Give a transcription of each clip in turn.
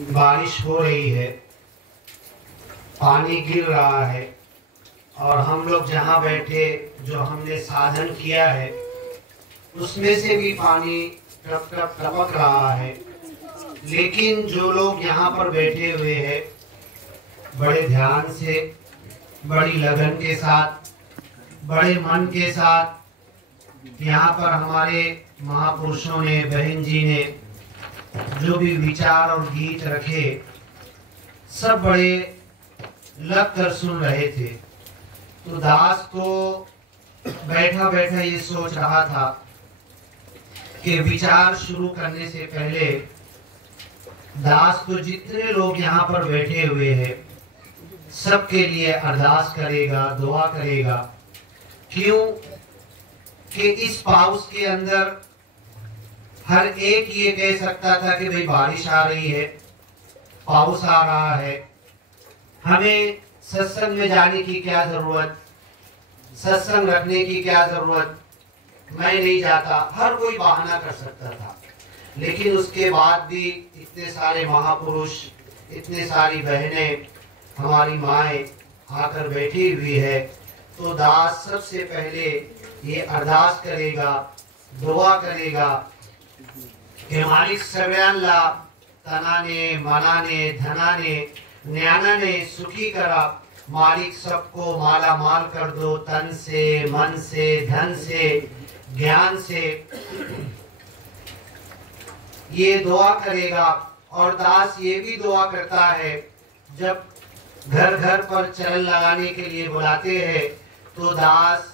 बारिश हो रही है, पानी गिर रहा है और हम लोग जहाँ बैठे जो हमने साधन किया है उसमें से भी पानी टप टप टपक रहा है। लेकिन जो लोग यहाँ पर बैठे हुए हैं बड़े ध्यान से, बड़ी लगन के साथ, बड़े मन के साथ यहाँ पर हमारे महापुरुषों ने, बहन जी ने जो भी विचार और गीत रखे सब बड़े लग कर सुन रहे थे। तो दास तो बैठा बैठा ये सोच रहा था कि विचार शुरू करने से पहले दास तो जितने लोग यहाँ पर बैठे हुए हैं सबके लिए अरदास करेगा, दुआ करेगा। क्यों कि इस पाउस के अंदर हर एक ये कह सकता था कि भाई बारिश आ रही है, पाउस आ रहा है, हमें सत्संग में जाने की क्या जरूरत, सत्संग रखने की क्या जरूरत, मैं नहीं जाता, हर कोई बहाना कर सकता था। लेकिन उसके बाद भी इतने सारे महापुरुष, इतने सारी बहनें, हमारी माएँ आकर बैठी हुई है, तो दास सबसे पहले ये अरदास करेगा, दुआ करेगा कि मालिक सगळ्यांना तनाने, मनाने, धनाने, ज्ञानाने सुखी करा। मालिक सबको माला माल कर दो, तन से, मन से, धन से, ज्ञान से। ये दुआ करेगा। और दास ये भी दुआ करता है, जब घर घर पर चरण लगाने के लिए बुलाते हैं तो दास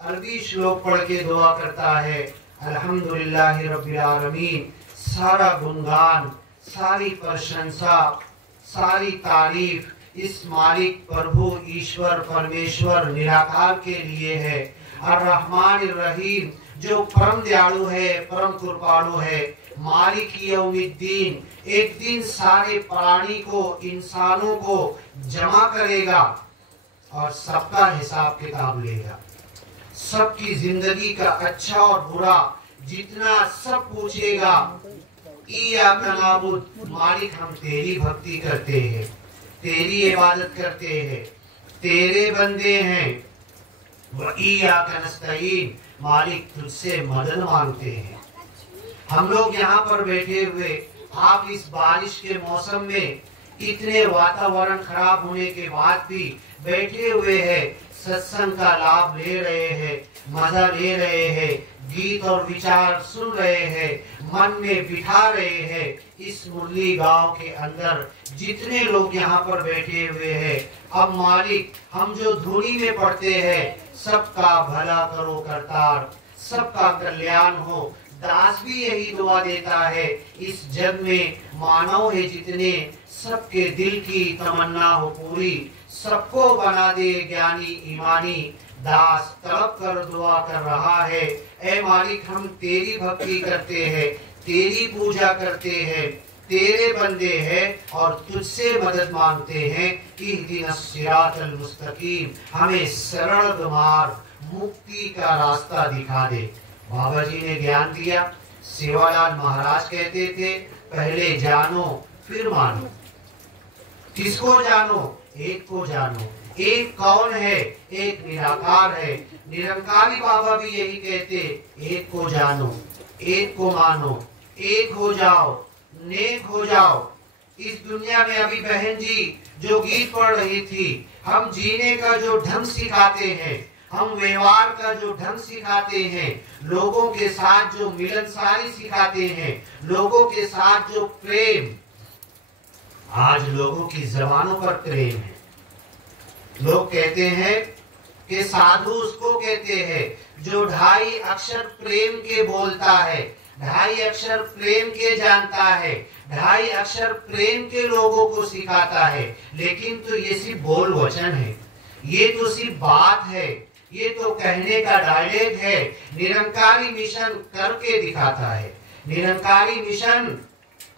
अरबी श्लोक पढ़ के दुआ करता है, अल्हम्दुलिल्लाह रब्बिल आलमीन। सारा गुणगान, सारी प्रशंसा, सारी तारीफ इस मालिक, प्रभु, ईश्वर, परमेश्वर, निराकार के लिए है। अर्रहमान रहीम, जो परम दयालु है, परम कृपालु है। मालिक यौमिद्दीन, एक दिन सारे प्राणी को, इंसानों को जमा करेगा और सबका हिसाब किताब लेगा। सबकी जिंदगी का अच्छा और बुरा जितना सब पूछेगा। इय्याका नाबुद, मालिक हम तेरी भक्ति करते हैं, तेरी इबादत करते हैं, तेरे बंदे हैं। व इय्याका नस्तईन, मालिक तुझसे मदद मांगते हैं। हम लोग यहाँ पर बैठे हुए, आप इस बारिश के मौसम में इतने वातावरण खराब होने के बाद भी बैठे हुए हैं, सत्संग का लाभ ले रहे हैं, मजा ले रहे हैं, गीत और विचार सुन रहे हैं, मन में बिठा रहे हैं। इस मुरली गांव के अंदर जितने लोग यहाँ पर बैठे हुए हैं, अब मालिक हम जो धुनी में पढ़ते हैं, सबका भला करो करतार, सबका कल्याण हो। दास भी यही दुआ देता है, इस जग में मानव है जितने, सबके दिल की तमन्ना हो पूरी, सबको बना दे ज्ञानी ईमानी। दास तड़प कर दुआ कर रहा है, ऐ मालिक हम तेरी भक्ति करते हैं, तेरी पूजा करते हैं, तेरे बंदे हैं और तुझसे मदद मांगते हैं। इहदिनस सिरातल मुस्तकीम, हमें सरल मार्ग, मुक्ति का रास्ता दिखा दे। बाबा जी ने ज्ञान दिया। सेवालाल महाराज कहते थे, पहले जानो फिर मानो। किसको जानो? एक को जानो। एक कौन है? एक निराकार है। निरंकारी बाबा भी यही कहते, एक को जानो, एक को मानो, एक हो जाओ, नेक हो जाओ। इस दुनिया में अभी बहन जी जो गीत पढ़ रही थी, हम जीने का जो ढंग सिखाते हैं, हम व्यवहार का जो ढंग सिखाते हैं, लोगों के साथ जो मिलनसारी सिखाते हैं, लोगों के साथ जो प्रेम, आज लोगों की जबानों पर प्रेम है। लोग कहते हैं कि साधु उसको कहते हैं जो 2.5 अक्षर प्रेम के बोलता है, 2.5 अक्षर प्रेम के जानता है, 2.5 अक्षर प्रेम के लोगों को सिखाता है। लेकिन तो ये सिर्फ बोल वचन है, ये तो सिर्फ बात है, ये तो कहने का डायलॉग है। निरंकारी मिशन करके दिखाता है। निरंकारी मिशन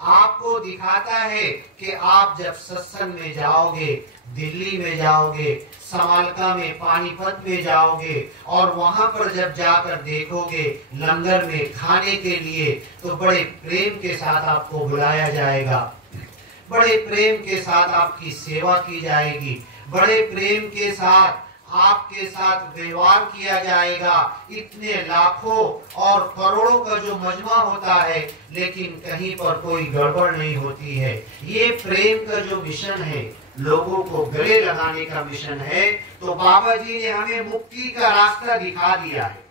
आपको दिखाता है कि आप जब सत्संग में जाओगे, दिल्ली में जाओगे, समालका में, पानीपत में जाओगे और वहां पर जब जाकर देखोगे लंगर में खाने के लिए, तो बड़े प्रेम के साथ आपको बुलाया जाएगा। बड़े प्रेम के साथ आपकी सेवा की जाएगी, बड़े प्रेम के साथ आपके साथ व्यवहार किया जाएगा। इतने लाखों और करोड़ों का जो मजमा होता है, लेकिन कहीं पर कोई गड़बड़ नहीं होती है। ये प्रेम का जो मिशन है, लोगों को गले लगाने का मिशन है, तो बाबा जी ने हमें मुक्ति का रास्ता दिखा दिया है।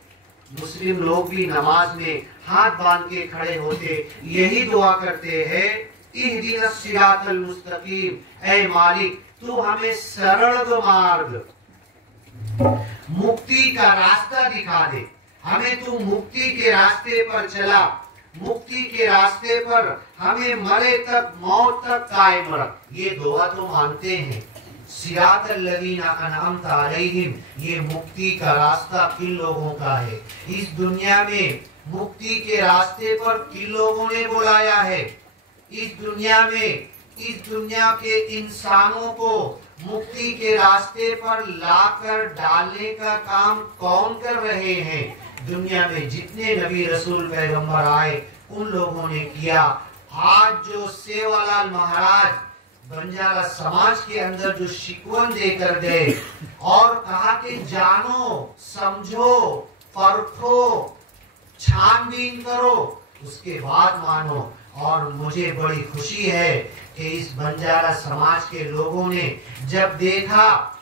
मुस्लिम लोग भी नमाज में हाथ बांध के खड़े होते यही दुआ करते हैं, इहदिनस सिरातल मुस्तकीम, ऐ मालिक तू हमें सरल मार्ग, मुक्ति का रास्ता दिखा दे, हमें तू मुक्ति के रास्ते पर चला, मुक्ति के रास्ते पर हमें मरे तक, मौत तक कायम रख। ये दुआ तो मानते हैं। सिरातल लज़ीना अनअमता अलैहिम, ये मुक्ति का रास्ता किन लोगों का है? इस दुनिया में मुक्ति के रास्ते पर किन लोगों ने बुलाया है? इस दुनिया में, इस दुनिया के इंसानों को मुक्ति के रास्ते पर लाकर डालने का काम कौन कर रहे हैं? दुनिया में जितने नबी रसूल पैगंबर आए उन लोगों ने किया। आज जो सेवालाल महाराज बंजारा समाज के अंदर जो शिकवन देकर गए और कहा कि जानो, समझो, परखो, छानबीन करो, उसके बाद मानो। और मुझे बड़ी खुशी है कि इस बंजारा समाज के लोगों ने जब देखा,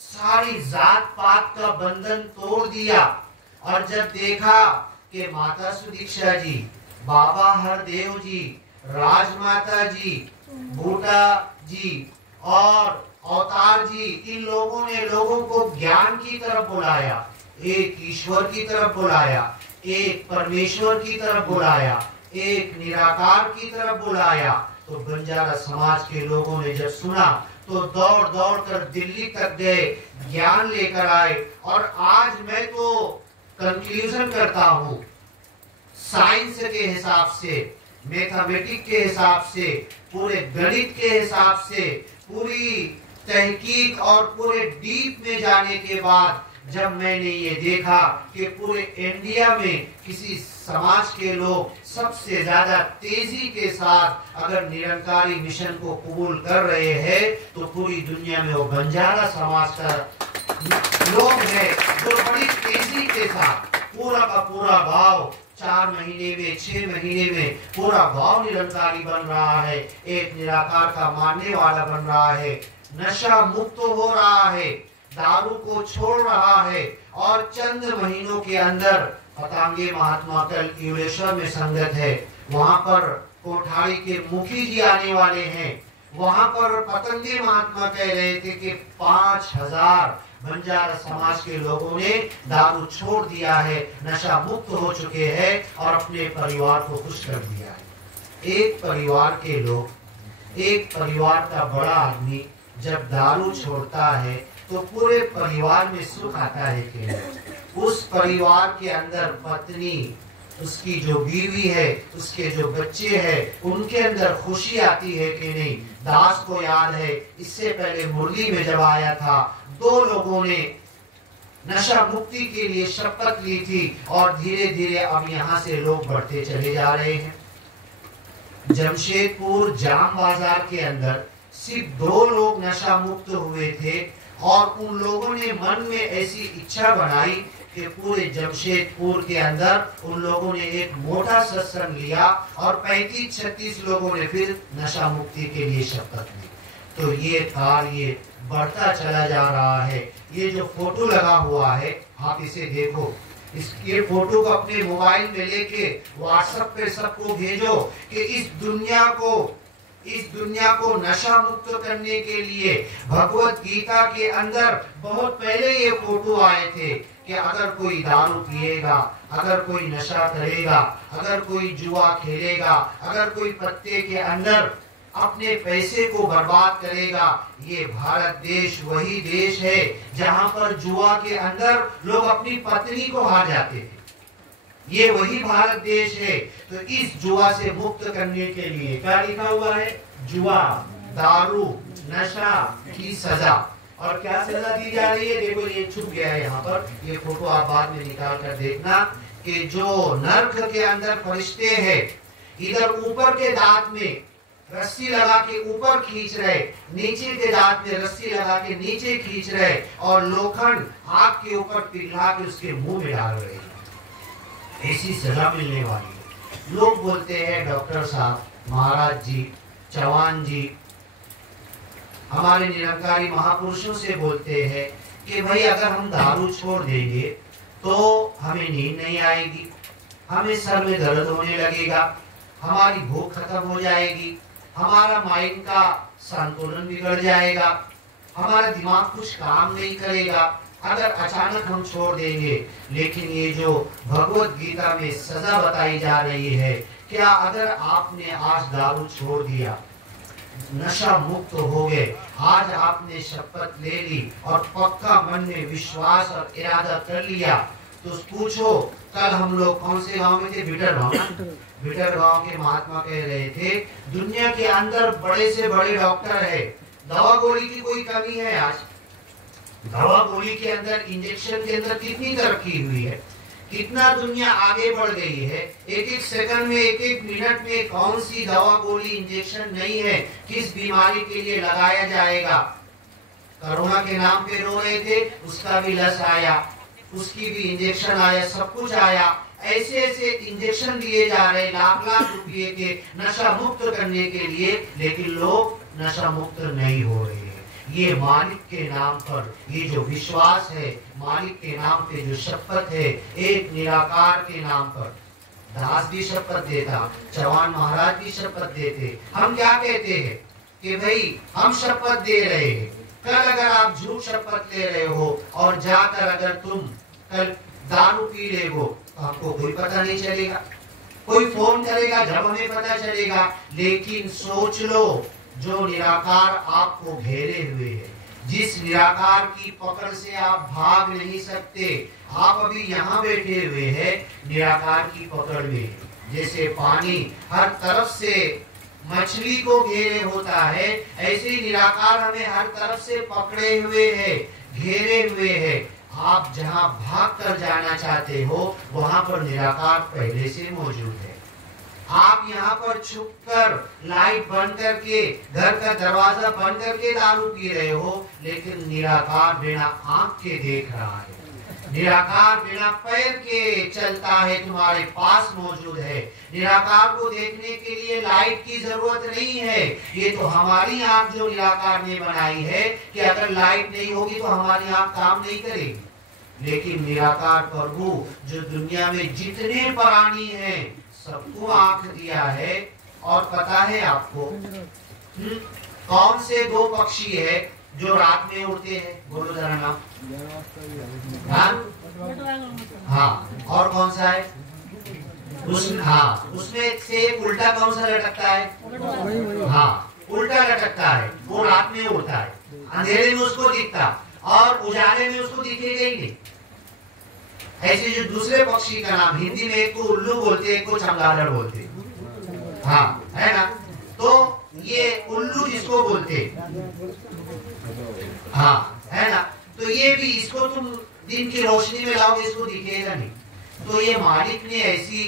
सारी जात पात का बंधन तोड़ दिया, और जब देखा कि माता सुदीक्षा जी, बाबा हरदेव जी, राजमाता जी, बूटा जी और अवतार जी, इन लोगों ने लोगों को ज्ञान की तरफ बुलाया, एक ईश्वर की तरफ बुलाया, एक परमेश्वर की तरफ बुलाया, एक निराकार की तरफ बुलाया। तो बंजारा समाज के लोगों ने जब सुना तो दौड़ दौड़ कर दिल्ली तक गए, ज्ञान लेकर आए। और आज मैं तो कंक्लूजन करता हूँ, साइंस के हिसाब से, मैथमेटिक्स के हिसाब से, पूरे गणित के हिसाब से, पूरी तहकीक और पूरे डीप में जाने के बाद जब मैंने ये देखा कि पूरे इंडिया में किसी समाज के लोग सबसे ज्यादा तेजी के साथ अगर निरंकारी मिशन को कबूल कर रहे हैं, तो पूरी दुनिया में वो बंजारा समाज का लोग हैं जो बड़ी तेजी के साथ पूरा का पूरा गांव 4 महीने में, 6 महीने में पूरा गांव निरंकारी बन रहा है, एक निराकार का मानने वाला बन रहा है, नशा मुक्त हो रहा है, दारू को छोड़ रहा है। और चंद महीनों के अंदर पतांगे महात्मा कल यूरेश्वर में संगत है, वहां पर कोठारी के मुखी जी आने वाले हैं। वहां पर पतंगे महात्मा कह रहे थे कि 5000 बंजारा समाज के लोगों ने दारू छोड़ दिया है, नशा मुक्त हो चुके हैं और अपने परिवार को खुश कर दिया है। एक परिवार के लोग, एक परिवार का बड़ा आदमी जब दारू छोड़ता है तो पूरे परिवार में सुख आता है कि नहीं? उस परिवार के अंदर पत्नी, उसकी जो बीवी है, उसके जो बच्चे हैं, उनके अंदर खुशी आती है कि नहीं? दास को याद है, इससे पहले मुरली में जब आया था, 2 लोगों ने नशा मुक्ति के लिए शपथ ली थी और धीरे धीरे अब यहाँ से लोग बढ़ते चले जा रहे हैं। जमशेदपुर जाम बाजार के अंदर सिर्फ 2 लोग नशा मुक्त हुए थे और उन लोगों ने मन में ऐसी इच्छा बनाई कि पूरे जमशेदपुर के अंदर उन लोगों ने एक मोटा सत्संग लिया और 35-36 लोगों ने फिर नशा मुक्ति के लिए शपथ ली। तो ये कार्य बढ़ता चला जा रहा है। ये जो फोटो लगा हुआ है, आप इसे देखो, ये फोटो को अपने मोबाइल में लेके व्हाट्सएप पे सबको भेजो कि इस दुनिया को नशा मुक्त करने के लिए भगवत गीता के अंदर बहुत पहले ये फोटो आए थे कि अगर कोई दारू पिएगा, अगर कोई नशा करेगा, अगर कोई जुआ खेलेगा, अगर कोई पत्ते के अंदर अपने पैसे को बर्बाद करेगा, ये भारत देश वही देश है जहां पर जुआ के अंदर लोग अपनी पत्नी को हार जाते थे। ये वही भारत देश है। तो इस जुआ से मुक्त करने के लिए क्या लिखा हुआ है? जुआ, दारू, नशा की सजा। और क्या सजा दी जा रही है? देखो ये छुप गया है यहाँ पर, ये फोटो आप बाद में निकाल कर देखना कि जो नर्क के अंदर फरिश्ते हैं, इधर ऊपर के दांत में रस्सी लगा के ऊपर खींच रहे, नीचे के दांत में रस्सी लगा के नीचे खींच रहे और लोखंड आग के ऊपर पिघला के उसके मुंह में डाल रहे हैं। ऐसी सजा मिलने वाली है। लोग बोलते हैं डॉक्टर साहब, महाराज जी, चौहान जी, हमारे निरंकारी महापुरुषों से बोलते हैं कि भाई अगर हम दारू छोड़ देंगे तो हमें नींद नहीं आएगी, हमें सर में दर्द होने लगेगा, हमारी भूख खत्म हो जाएगी, हमारा माइंड का संतुलन बिगड़ जाएगा, हमारा दिमाग कुछ काम नहीं करेगा अगर अचानक हम छोड़ देंगे। लेकिन ये जो भगवत गीता में सजा बताई जा रही है, क्या अगर आपने आज दारू छोड़ दिया, नशा मुक्त हो गए, आज आपने शपथ ले ली और पक्का मन में विश्वास और इरादा कर लिया, तो पूछो कल हम लोग कौन से गांव में थे, बिटर गांव। बिटर गांव के महात्मा कह रहे थे दुनिया के अंदर बड़े से बड़े डॉक्टर है, दवा गोली की कोई कमी है आज? दवा गोली के अंदर, इंजेक्शन के अंदर कितनी तरक्की हुई है, कितना दुनिया आगे बढ़ गई है। एक एक सेकंड में, एक एक मिनट में कौन सी दवा गोली इंजेक्शन नहीं है, किस बीमारी के लिए लगाया जाएगा। कोरोना के नाम पे रो रहे थे, उसका भी लस आया, उसकी भी इंजेक्शन आया, सब कुछ आया। ऐसे ऐसे इंजेक्शन दिए जा रहे लाख लाख रुपए के नशा मुक्त करने के लिए, लेकिन लोग नशा मुक्त नहीं हो रहे हैं। ये मालिक के नाम पर ये जो विश्वास है, मालिक के नाम पे जो शपथ है, एक निराकार के नाम पर दास भी शपथ देता, चौहान महाराज भी शपथ देते। हम क्या कहते हैं कि भाई हम शपथ दे रहे हैं, कल अगर आप झूठ शपथ ले रहे हो और जाकर अगर तुम कल दारू पी ले हो तो आपको कोई पता नहीं चलेगा, कोई फोन करेगा जब हमें पता चलेगा। लेकिन सोच लो, जो निराकार आपको घेरे हुए है, जिस निराकार की पकड़ से आप भाग नहीं सकते, आप अभी यहाँ बैठे हुए हैं निराकार की पकड़ में। जैसे पानी हर तरफ से मछली को घेरे होता है, ऐसे ही निराकार हमें हर तरफ से पकड़े हुए है, घेरे हुए है। आप जहाँ भाग कर जाना चाहते हो वहां पर निराकार पहले से मौजूद है। आप यहाँ पर छुप कर लाइट बंद करके, घर का दरवाजा बंद करके दारू पी रहे हो, लेकिन निराकार बिना आंख के देख रहा है, निराकार बिना पैर के चलता है, तुम्हारे पास मौजूद है। निराकार को देखने के लिए लाइट की जरूरत नहीं है, ये तो हमारी आंख जो निराकार ने बनाई है कि अगर लाइट नहीं होगी तो हमारी आंख काम नहीं करेगी। लेकिन निराकार प्रभु जो दुनिया में जितने प्राणी हैं सबको आंख दिया है। और पता है आपको कौन से दो पक्षी है जो रात में उड़ते हैं? बोलो जरा नाम। हाँ, और कौन सा है? उसमें से उल्टा कौन सा लटकता है? हाँ, उल्टा लटकता है, वो रात में उड़ता है, अंधेरे में उसको दिखता और उजाले में उसको दिखेगा ही नहीं। ऐसे जो दूसरे पक्षी का नाम हिंदी में एक को उल्लू बोलते हैं, एक को चमगादड़ बोलते हैं, हाँ है ना। तो ये उल्लू जिसको बोलते, हाँ है ना, तो ये भी, इसको तुम दिन की रोशनी में लाओगे इसको दिखेगा नहीं। तो ये मालिक ने ऐसी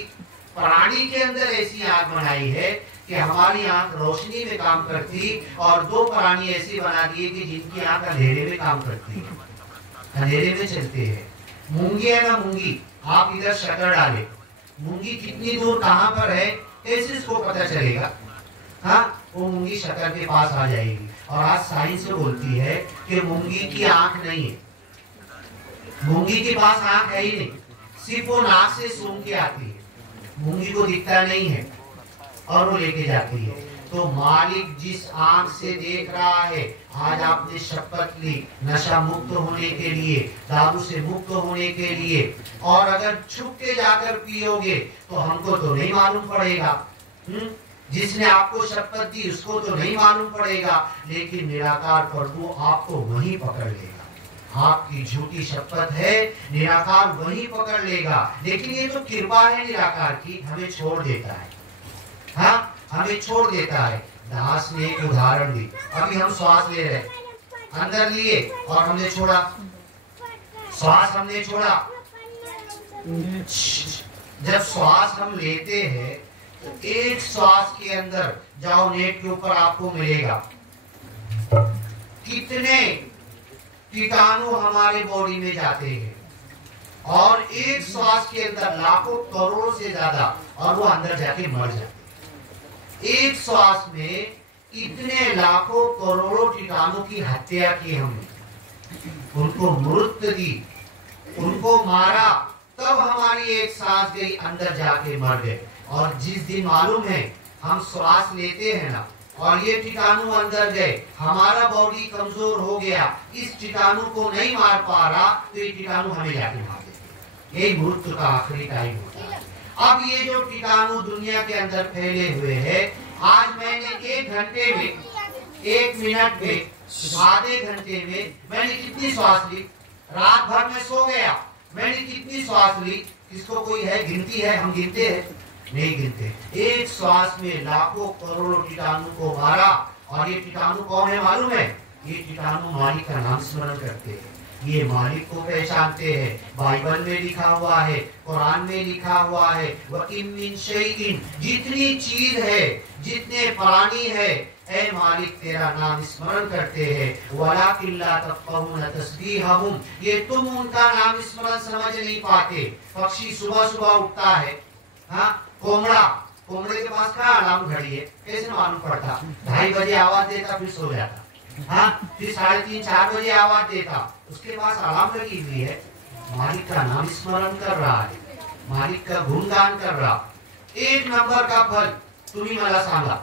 प्राणी के अंदर ऐसी आंख बनाई है कि हमारी आंख रोशनी में काम करती, और दो प्राणी ऐसी बना दिए कि जिनकी आंख अंधेरे में काम करती है, अंधेरे में चलते हैं। मूंगी है ना, मूंगी, आप इधर शक्कर डाले, मूंगी कितनी दूर कहाँ पर है कैसे इसको पता चलेगा? हाँ, वो मूंगी शक्कर के पास आ जाएगी। और आज साइंस बोलती है कि मूंगी की आंख नहीं है, मूंगी के पास आंख है ही नहीं, सिर्फ वो नाक से सूंघ के आती है, मूंगी को दिखता नहीं है और वो लेके जाती है। तो मालिक जिस आंख से देख रहा है, आज आपने शपथ ली नशा मुक्त होने के लिए, दारू से मुक्त होने के लिए, और अगर छुप के जाकर पियोगे तो हमको तो नहीं मालूम पड़ेगा, जिसने आपको शपथ दी उसको तो नहीं मालूम पड़ेगा, लेकिन निराकार प्रभु आपको वहीं पकड़ लेगा। आपकी झूठी शपथ है, निराकार वहीं पकड़ लेगा। लेकिन ये तो कृपा है निराकार की, हमें छोड़ देता है, हाँ हमें छोड़ देता है। दास ने एक उदाहरण दी, अभी हम श्वास ले रहे, अंदर लिए और हमने छोड़ा, श्वास हमने छोड़ा। जब श्वास हम लेते हैं एक श्वास के अंदर जाओ, नेट के ऊपर आपको मिलेगा कितने कीटाणु हमारे बॉडी में जाते हैं, और एक श्वास के अंदर लाखों करोड़ों से ज्यादा, और वो अंदर जाके मर जाते। एक श्वास में इतने लाखों करोड़ों कीटाणु की हत्या की हमने, उनको मृत्यु दी, उनको मारा, तब हमारी एक सांस गई, अंदर जाके मर गए। और जिस दिन मालूम है हम श्वास लेते हैं ना, और ये कीटाणु अंदर गए, हमारा बॉडी कमजोर हो गया, इस कीटाणु को नहीं मार पा रहा, तो ये कीटाणु हमें जाके मार देते। यही मृत्यु का आखिरी टाइम होता है। अब ये जो कीटाणु दुनिया के अंदर फैले हुए हैं, आज मैंने 1 घंटे में, 1 मिनट में, आधे घंटे में मैंने कितनी श्वास ली? रात भर में सो गया, मैंने कितनी श्वास ली? किसको कोई है गिनती है? हम गिनते हैं? नहीं गिनते। एक श्वास में लाखों करोड़ों कीटाणु को मारा। और ये कीटाणु कौन है मालूम है? ये कीटाणु मालिक का नाम स्मरण करते हैं, ये मालिक को पहचानते हैं। बाइबल में लिखा हुआ है, कुरान में लिखा हुआ है, वकिम मिन शैइन, जितनी चीज है, जितने प्राणी है, ऐ मालिक तेरा नाम स्मरण करते हैं। वलाकिन ला तफ़क़हून तस्बीहहुम, ये तुम उनका नाम स्मरण समझ नहीं पाते। पक्षी सुबह सुबह उठता है, हाँ, कोमड़े के पास क्या अलार्म घड़ी है, कैसे मालूम पड़ता? 2:30 बजे आवाज देता, फिर सो जाता, हाँ, फिर 3:30-4 बजे आवाज देता, उसके पास अलार्म लगी हुई है। मालिक का नाम स्मरण कर रहा है, मालिक का गुणगान कर रहा। 1 नंबर का फल तुम्ही मला सांगा,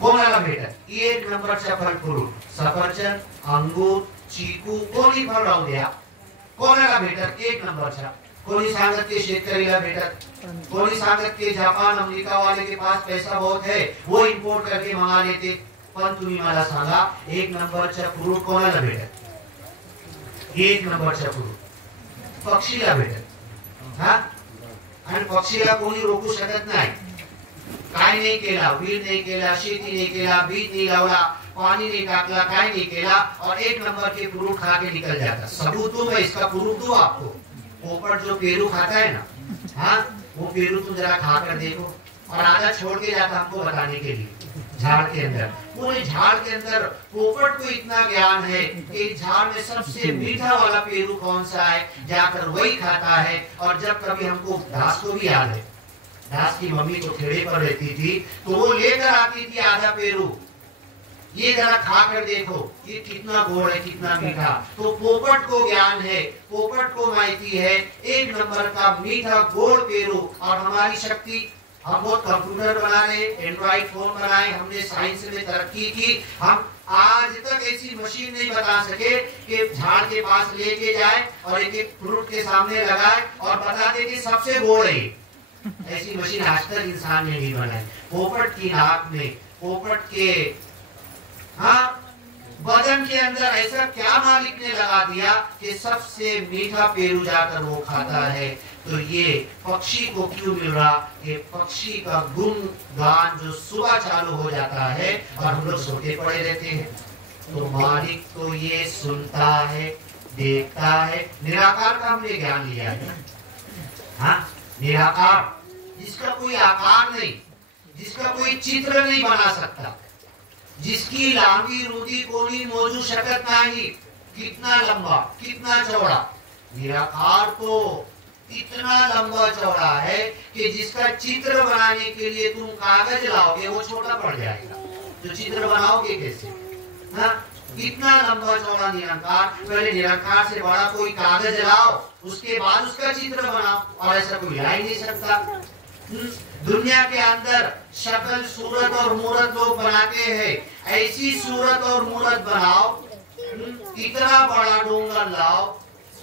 कोणाला भेटत? 1 नंबरचा फल फ्रूट, सफरचंद, अंगूर, चीकू, कोणी फळ राहू द्या, कोणाला भेटत? 1 नंबरचा। कोणी सांगत के शेतकरीला भेटत, कोणी सांगत के जापान अमेरिका वाले के पास पैसा बहुत है, वो इंपोर्ट करके मंगा लेते। पण तुम्ही मला सांगा, 1 नंबरचा फ्रूट कोणाला भेटत? 1 नंबरचा फ्रूट पक्षीला भेटत, हा? आणि पक्षीला कोणी रोखू शकत नाही। काय नाही केला, वीर नहीं केला, शेती नहीं केला, बीज नहीं लावला, पानी नहीं टाकला, काय नहीं केला, और 1 नंबर के फ्रूट खा के निकल जाता। सबूत दूं मैं इसका, प्रूफ दूं आपको? पोपट जो पेरू खाता है ना, हाँ, वो पेरू तुम जरा खा कर देखो, और आधा छोड़ के जाता हमको बताने के लिए। झाड़ के अंदर, पूरे झाड़ के अंदर पोपट को इतना ज्ञान है कि झाड़ में सबसे मीठा वाला पेरू कौन सा है, जाकर वही खाता है। और जब कभी हमको, दास को भी याद है, दास की मम्मी तो खेड़े पर रहती थी, तो वो लेकर आती थी आधा पेरू, ये जरा खा कर देखो, ये कितना गोड़ है, कितना मीठा। तो पोपट को ज्ञान है, पोपट को माहिती है 1 नंबर का मीठा गोड़ पेरू। और हमारी शक्ति, हम बहुत कंप्यूटर बना रहे, एंड्रॉइड फोन बनाए, हमने साइंस में तरक्की की, हम आज तक ऐसी मशीन नहीं बता सके कि झाड़ के पास लेके जाए और एक फ्रूट के सामने लगाए और बता दे कि सबसे गोड़ है। ऐसी मशीन आज तक इंसान ने नहीं बनाई। पोपट की नाक में, पोपट के, हाँ, बदन के अंदर ऐसा क्या मालिक ने लगा दिया कि सबसे मीठा पेरू जाकर वो खाता है। तो ये पक्षी को क्यों मिल रहा? ये पक्षी का गुणगान जो सुबह चालू हो जाता है और हम लोग सोते पड़े रहते हैं। तो मालिक तो ये सुनता है, देखता है। निराकार का हमने ज्ञान लिया है, हाँ, निराकार, जिसका कोई आकार नहीं, जिसका कोई चित्र नहीं बना सकता, जिसकी लांबी रुदी कोणी मोजू शकत नहीं, कितना लंबा, कितना चौड़ा। निराकार तो इतना लंबा चौड़ा है कि जिसका चित्र बनाने के लिए तुम कागज लाओगे वो छोटा पड़ जाएगा, तो चित्र बनाओगे कैसे? हाँ, इतना लंबा चौड़ा निराकार। पहले निराकार से बड़ा कोई कागज लाओ, उसके बाद उसका चित्र बनाओ, और ऐसा कोई ला ही नहीं सकता। दुनिया के अंदर शक्ल, सूरत और मूरत लोग बनाते हैं, ऐसी सूरत और मूरत बनाओ, इतना बड़ा डोंगर लाओ,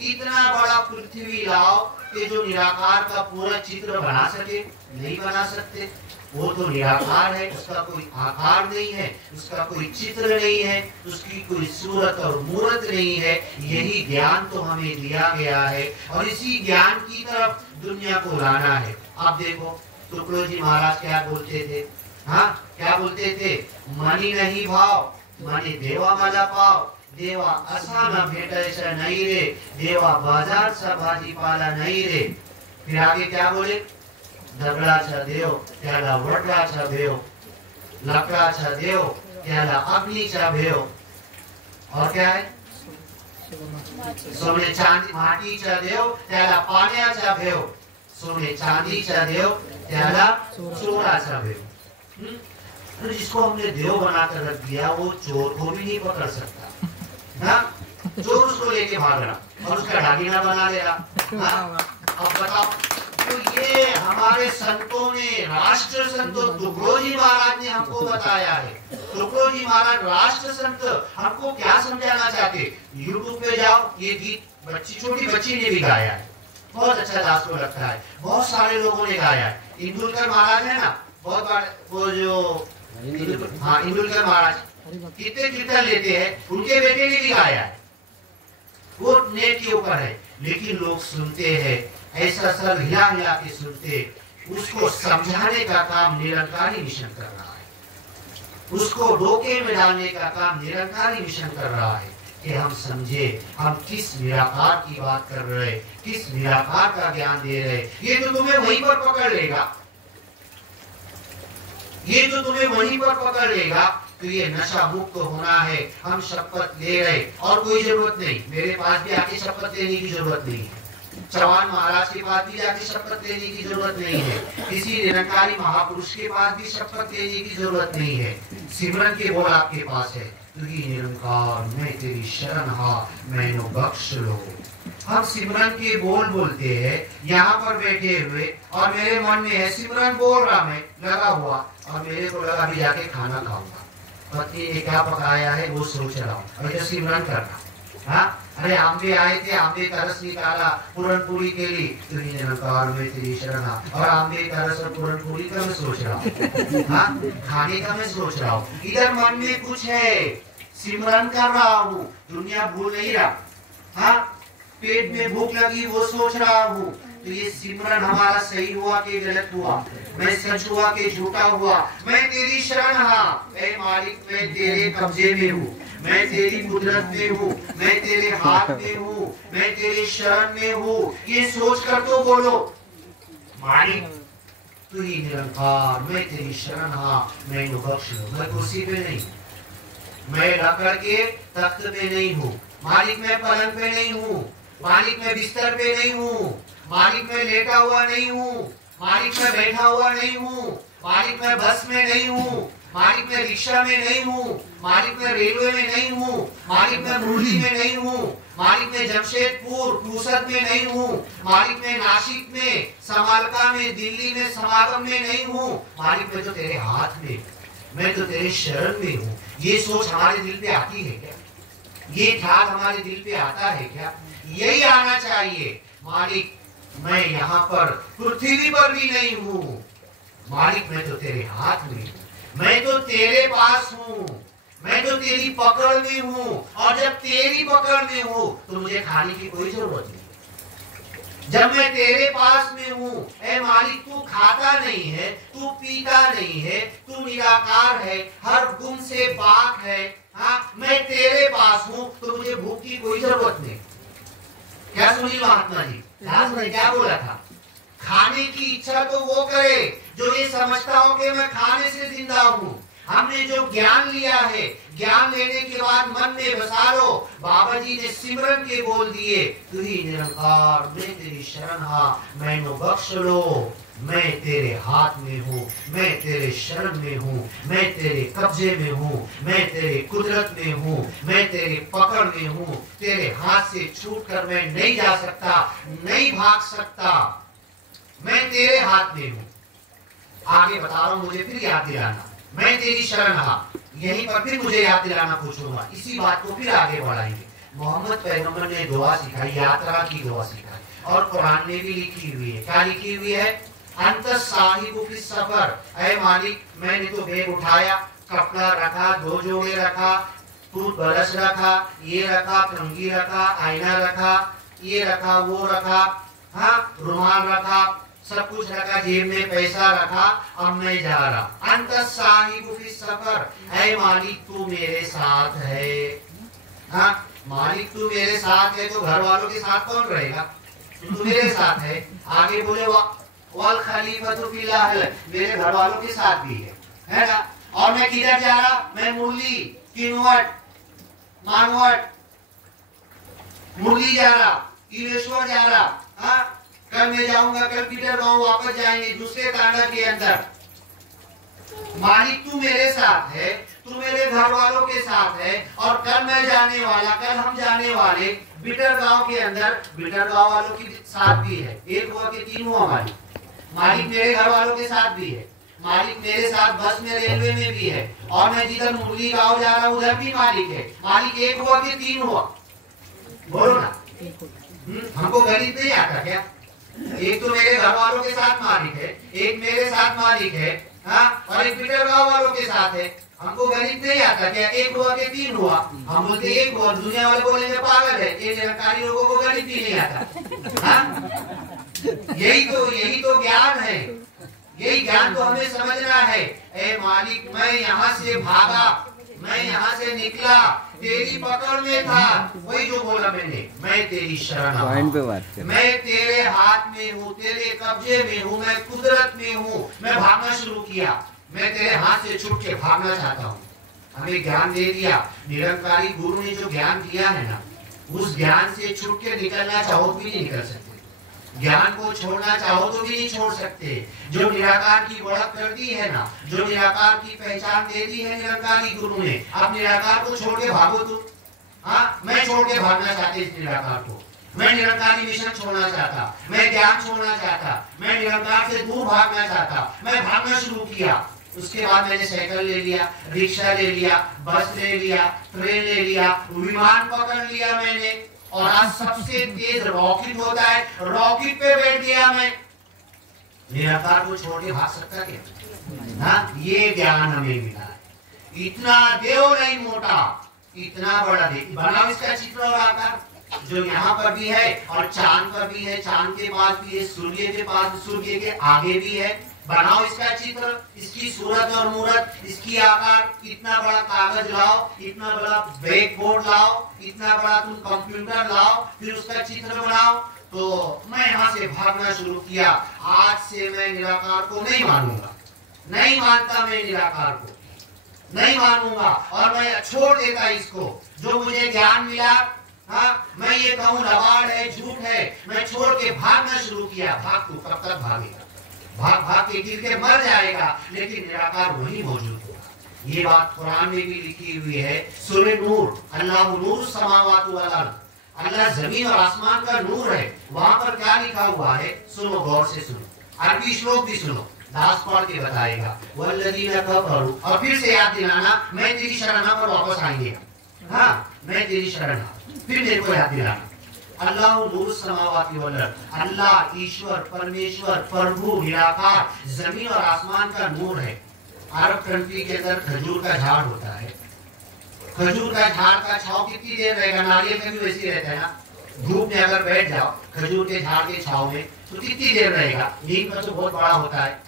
इतना बड़ा पृथ्वी लाओ कि जो निराकार का पूरा चित्र बना सके, नहीं बना सकते। वो तो निराकार है, उसका कोई आकार नहीं है, उसका कोई चित्र नहीं है, उसकी कोई सूरत और मूरत नहीं है। यही ज्ञान तो हमें दिया गया है और इसी ज्ञान की तरफ दुनिया को लाना है। आप देखो तुकडोजी महाराज क्या बोलते थे, हाँ, क्या बोलते थे? मनी नहीं भाव, मनी देवा मला पाव, देवा असा न भेटायचा नहीं रे, देवा बाजार सा भाजीपाला नहीं रे। फिर आगे क्या बोले? दगडाचा देव त्याला वडाचा भेव, लाकडाचा देव त्याला अग्नीचा भेव, और क्या है सोने चांदी मातीचा देव त्याला पाण्याचा भेव, सोने चांदीचा देव त्याला चोराचा भेव। तो जिसको हमने देव बनाकर रख दिया वो चोर को भी नहीं पकड़ सकता ना, चोर उसको लेके भाग रहा और उसका ढागीना बना ले रहा। अब बताओ, तो ये हमारे संतों ने, राष्ट्र संत तुकडोजी महाराज ने हमको बताया है। तुकडोजी महाराज राष्ट्र संत हमको क्या समझाना चाहते? यूट्यूब पे जाओ, ये गीत बच्ची, छोटी बच्ची ने भी गाया है, बहुत अच्छा दास को लगता है, बहुत सारे लोगों ने गाया है। इंदुलकर महाराज है ना, बहुत बार वो जो हाँ इंदुलकर महाराज कितने कीर्तन लेते हैं, उनके बेटे ने भी गाया है, वो नेट के ऊपर है, लेकिन लोग सुनते हैं, ऐसा सर हिला हिला के सुनते। उसको समझाने का काम निरंकारी मिशन कर रहा है, उसको डोके में डालने का काम निरंकारी मिशन कर रहा है कि हम समझे हम किस निराकार की बात कर रहे, किस निराकार का ज्ञान दे रहे। ये तो तुम्हें वहीं पर पकड़ लेगा, ये तो तुम्हें वहीं पर पकड़ लेगा। तो ये नशा मुक्त होना है, हम शपथ ले रहे और कोई जरूरत नहीं, मेरे पास भी आके शपथ लेने की जरूरत नहीं है, चौहान महाराज के पास भी जाके शपथ लेने की जरूरत नहीं है, किसी निरंकारी महापुरुष के पास भी शपथ लेने की जरूरत नहीं है। सिमरन के बोल आपके पास है, तू ही निरंकार मैं तेरी शरण हा मैनू बख्श लो। हम सिमरन के बोल बोलते हैं यहाँ पर बैठे हुए, और मेरे मन में है सिमरन बोल रहा, मैं लगा हुआ, और मेरे को लगा भी जाके खाना खाऊंगा, पत्नी ने क्या पकाया है वो सोच रहा हूँ, और ये सिमरन करना। हाँ, अरे आंबे आए थे, आंबे का रस निकाला पूरन पूरी के लिए, तो निरंकार में तेरी शरण, और आंबे का रस और पूरन पूरी का मैं सोच रहा हूँ, हाँ खाने का मैं सोच रहा हूँ। इधर मन में कुछ है, सिमरन कर रहा हूँ, दुनिया भूल नहीं रहा। हाँ, पेट में भूख लगी वो सोच रहा हूँ। तो ये सिमरन हमारा सही हुआ कि गलत हुआ, मैं सच हुआ कि झूठा हुआ, मैं तेरी शरण हाँ, ऐ मालिक मैं तेरे कब्जे में हूँ, मैं तेरी कुदरत में हूँ, मैं तेरे हाथ में हूँ, मैं तेरे शरण में हूँ। ये सोच कर तो बोलो, मालिक तू ही निरंकार मैं तेरी शरण हाँ मैनू बख्श लो। मैं कुर्सी पे नहीं, मैं लकड़ के तख्त पे नहीं हूँ, मालिक मैं पलंग पे नहीं हूँ, मालिक मैं बिस्तर पे नहीं हूँ, मालिक मैं लेटा हुआ नहीं हूँ, मालिक मैं बैठा हुआ नहीं हूँ, मालिक मैं बस में नहीं हूँ, मालिक मैं रिक्शा में नहीं हूँ, मालिक मैं रेलवे में नहीं हूँ, मालिक मैं मुरली में नहीं हूँ, मालिक मैं जमशेदपुर फुर्सत में नहीं हूँ, मालिक मैं नासिक में, समालका में, दिल्ली में, समागम में नहीं हूँ, मालिक मैं तो तेरे हाथ में, मैं तो तेरे शरण में हूँ। ये सोच हमारे दिल पे आती है क्या? ये ख्याल हमारे दिल पे आता है क्या? यही आना चाहिए, मालिक मैं यहाँ पर पृथ्वी पर भी नहीं हूँ, मालिक मैं तो तेरे हाथ में हूँ, मैं तो तेरे पास हूँ, मैं तो तेरी पकड़ में हूँ, और जब तेरी पकड़ में हूँ तो मुझे खाने की कोई जरूरत नहीं। जब मैं तेरे पास में हूँ, ऐ मालिक तू खाता नहीं है, तू पीता नहीं है, तू निराकार है, हर गुण से पाक है। हाँ, मैं तेरे पास हूँ तो मुझे भूख की कोई जरूरत नहीं। क्या सुनी महात्मा जी, दास ने क्या बोला था? खाने की इच्छा तो वो करे जो ये समझता हो कि मैं खाने से जिंदा हूँ। हमने जो ज्ञान लिया है, ज्ञान लेने के बाद मन में बसा लो। बाबा जी ने सिमरन के बोल दिए, तू ही निरंकार मैं तेरी शरण हाँ मैनू बख्श लो। मैं तेरे हाथ में हूँ, मैं तेरे शरण में हूँ, मैं तेरे कब्जे में हूँ, मैं तेरे कुदरत में हूँ, मैं तेरे पकड़ में हूँ। तेरे हाथ से छूट कर मैं नहीं जा सकता, नहीं भाग सकता, मैं तेरे हाथ में हूँ। आगे बता रहा हूँ, मुझे फिर याद दिलाना, मैं तेरी शरण हाँ। यहीं पर फिर मुझे याद दिलाना पूछूंगा, इसी बात को फिर आगे बढ़ाएंगे। मोहम्मद पैगंबर ने दुआ सिखाई, यात्रा की दुआ सिखाई, और कुरान में भी लिखी हुई है। क्या लिखी हुई है? अंत साहिबु फिस सफर, ऐ मालिक मैंने तो बैग उठाया, कपड़ा रखा, 2 जोड़े रखा, टूथ ब्रश रखा, ये रखा, कंघी रखा, आईना रखा, ये रखा, वो रखा, हाँ रुमाल रखा, सब कुछ रखा, जेब में पैसा रखा, अब मैं जा रहा। अंत साहिबु फिस सफर, ऐ मालिक तू मेरे साथ है। हाँ, मालिक तू मेरे साथ है तो घर वालों के साथ कौन रहेगा? तू मेरे साथ है। आगे बोले वल खलीफतु फिल अहल, मेरे घर वालों के साथ भी है ना। और मैं किधर जा रहा, मैं मुरली किनवट मानवट मुरली जा रहा, ईश्वर जा रहा। हाँ, कल मैं जाऊंगा, कल पीटर गांव वापस जाएंगे दूसरे तांडा के अंदर। मालिक तू मेरे साथ है, तू मेरे घर वालों के साथ है। और कल मैं जाने वाला, कल हम जाने वाले बिटर गांव के अंदर, बिटर गांव वालों के साथ भी है। एक हुआ कि तीन हुआ मालिक। मालिक मेरे घर वालों के साथ भी है, मालिक मेरे साथ बस में रेलवे में भी है, और मैं जिधर मुरली गांव जा रहा हूँ उधर भी मालिक है। मालिक एक हुआ कि तीन हुआ, बोलो ना। हमको गणित नहीं आता क्या? एक तो मेरे घर वालों के साथ मालिक है, एक मेरे साथ मालिक है, हाँ, और एक बिटर गांव वालों के साथ है। हमको गणित नहीं आता क्या? एक हुआ कि तीन हुआ? हम बोलते एक हुआ, दुनिया वाले बोलेंगे पागल है, ये निरंकारी लोगों को गणित भी नहीं आता। हाँ? यही तो ज्ञान है, यही ज्ञान तो हमें समझना है। ए मालिक, मैं यहाँ से भागा, मैं यहाँ से निकला, तेरी पकड़ में था। वही जो बोला मैंने, मैं तेरी शरण हूँ, मैं तेरे हाथ में हूँ, तेरे कब्जे में हूँ, मैं कुदरत में हूँ। मैं भागना शुरू किया, मैं तेरे हाथ से छूट के भागना चाहता हूँ। हमें ज्ञान दे दिया, निरंकारी गुरु ने जो ज्ञान दिया है ना, उस ज्ञान से छूट के निकलना चाहो भी नहीं निकल सकते, ज्ञान को छोड़ना चाहो तो भी नहीं छोड़ सकते। जो निराकार की ओळख कर दी है ना, जो निराकार की पहचान दे दी है निरंकारी गुरु ने, अब निराकार को छोड़ के भागो तुम। हाँ, मैं छोड़ के भागना चाहते इस निराकार को, मैं निरंकारी मिशन छोड़ना चाहता, मैं ज्ञान छोड़ना चाहता, मैं निरंकार से दूर भागना चाहता। मैं भागना शुरू किया। उसके बाद मैंने साइकिल ले लिया, रिक्शा ले लिया, बस ले लिया, ट्रेन ले लिया, विमान पकड़ लिया मैंने, और आज सबसे तेज रॉकेट होता है, रॉकेट पे बैठ गया मैं। निराकार को छोड़ के भाग सकता क्या? हाँ, ये ज्ञान हमें मिला है। इतना देव नहीं मोटा, इतना बड़ा देव। बनाओ इसका चित्र और आकार, जो यहाँ पर भी है और चांद पर भी है, चांद के पास भी है, सूर्य के पास, सूर्य के आगे भी है। बनाओ इसका चित्र, इसकी सूरत और मूरत, इसकी आकार। इतना बड़ा कागज लाओ, इतना बड़ा ब्लैक बोर्ड लाओ, इतना बड़ा तुम कंप्यूटर लाओ, फिर उसका चित्र बनाओ। तो मैं यहाँ से भागना शुरू किया। आज से मैं निराकार को नहीं मानूंगा, नहीं मानता मैं निराकार को, नहीं मानूंगा, और मैं छोड़ देता इसको जो मुझे ज्ञान मिला। हाँ, मैं ये कहूँ रवाड़ है, झूठ है, मैं छोड़ के भागना शुरू किया। भाग तू कब तक भागेगा? भाग भाग के गिर के मर जाएगा, लेकिन निराकार वही मौजूद होगा। ये बात कुरान में भी लिखी हुई है, सूरह नूर, अल्लाह नूर समावात वल अर्द, अल्लाह जमीन और आसमान का नूर है। वहाँ पर क्या लिखा हुआ है, सुनो, गौर से सुनो, अरबी श्लोक भी सुनो, दास पढ़ के बताएगा। वल्लज़ीना कफरू, और फिर से याद दिलाना, मैं तेरी शरण पर वापस आएंगे। हाँ, मैं तेरी शरण, फिर मेरे को याद दिलाना। अल्लाह नूर समावाति वल अर्द, अल्लाह ईश्वर, परमेश्वर, प्रभु, निराकार, जमीन और आसमान का नूर है। अरब कंट्री के अंदर खजूर का झाड़ होता है, खजूर का झाड़ का छांव कितनी देर रहेगा? नारियल का भी वैसे रहता है ना, धूप में अगर बैठ जाओ खजूर के झाड़ के छांव में तो कितनी देर रहेगा? नीम का तो बहुत बड़ा होता है।